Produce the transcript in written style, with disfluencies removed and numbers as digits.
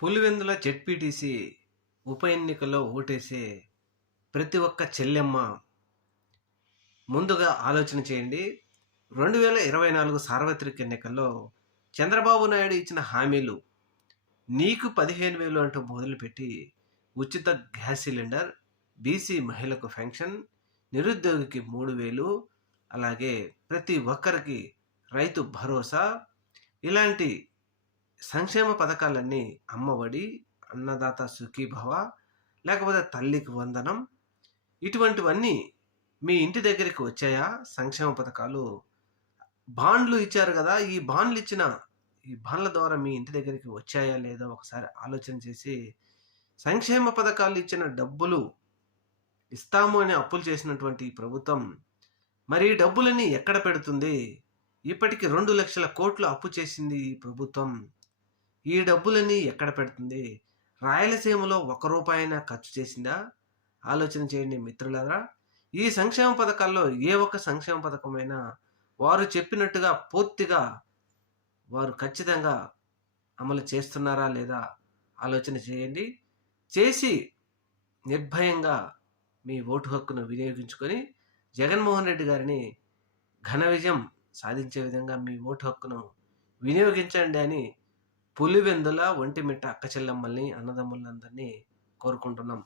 Pulivendula ZPTC ఉప ఎన్నికల్లో ఓటేసే ప్రతి ఒక్క చెల్లెమ్మ ముందుగా ఆలోచన చేయండి. 2024 సార్వత్రిక ఎన్నికల్లో చంద్రబాబు నాయుడు ఇచ్చిన హామీలు నీకు 15,000 అంటూ మొదలుపెట్టి ఉచిత గ్యాస్ సిలిండర్, బీసీ మహిళకు పెన్షన్, నిరుద్యోగికి 3,000, అలాగే ప్రతి ఒక్కరికి రైతు భరోసా, ఇలాంటి సంక్షేమ పథకాలన్నీ అమ్మఒడి, అన్నదాత సుఖీభవ, లేకపోతే తల్లికి వందనం, ఇటువంటివన్నీ మీ ఇంటి దగ్గరికి వచ్చాయా? సంక్షేమ పథకాలు బాండ్లు ఇచ్చారు కదా, ఈ బాండ్ల ద్వారా మీ ఇంటి దగ్గరికి వచ్చాయా లేదా ఒకసారి ఆలోచన చేసి, సంక్షేమ పథకాలు ఇచ్చిన డబ్బులు ఇస్తాము అని అప్పులు చేసినటువంటి ఈ ప్రభుత్వం మరి ఈ డబ్బులని ఎక్కడ పెడుతుంది? ఇప్పటికి 2 లక్షల కోట్లు అప్పు చేసింది ఈ ప్రభుత్వం. ఈ డబ్బులన్నీ ఎక్కడ పెడుతుంది? రాయలసీమలో ₹1 ఖర్చు చేసిందా? ఆలోచన చేయండి మిత్రులారా. ఈ సంక్షేమ పథకాల్లో ఏ ఒక్క సంక్షేమ పథకమైనా వారు చెప్పినట్టుగా పూర్తిగా వారు ఖచ్చితంగా అమలు చేస్తున్నారా లేదా ఆలోచన చేయండి. చేసి నిర్భయంగా మీ ఓటు హక్కును వినియోగించుకొని జగన్మోహన్ రెడ్డి గారిని ఘన విజయం సాధించే విధంగా మీ ఓటు హక్కును వినియోగించండి అని పులివెందుల, ఒంటిమిట్ట అక్క చెల్లెమ్మల్ని, అన్నదమ్ములందరినీ కోరుకుంటున్నాం.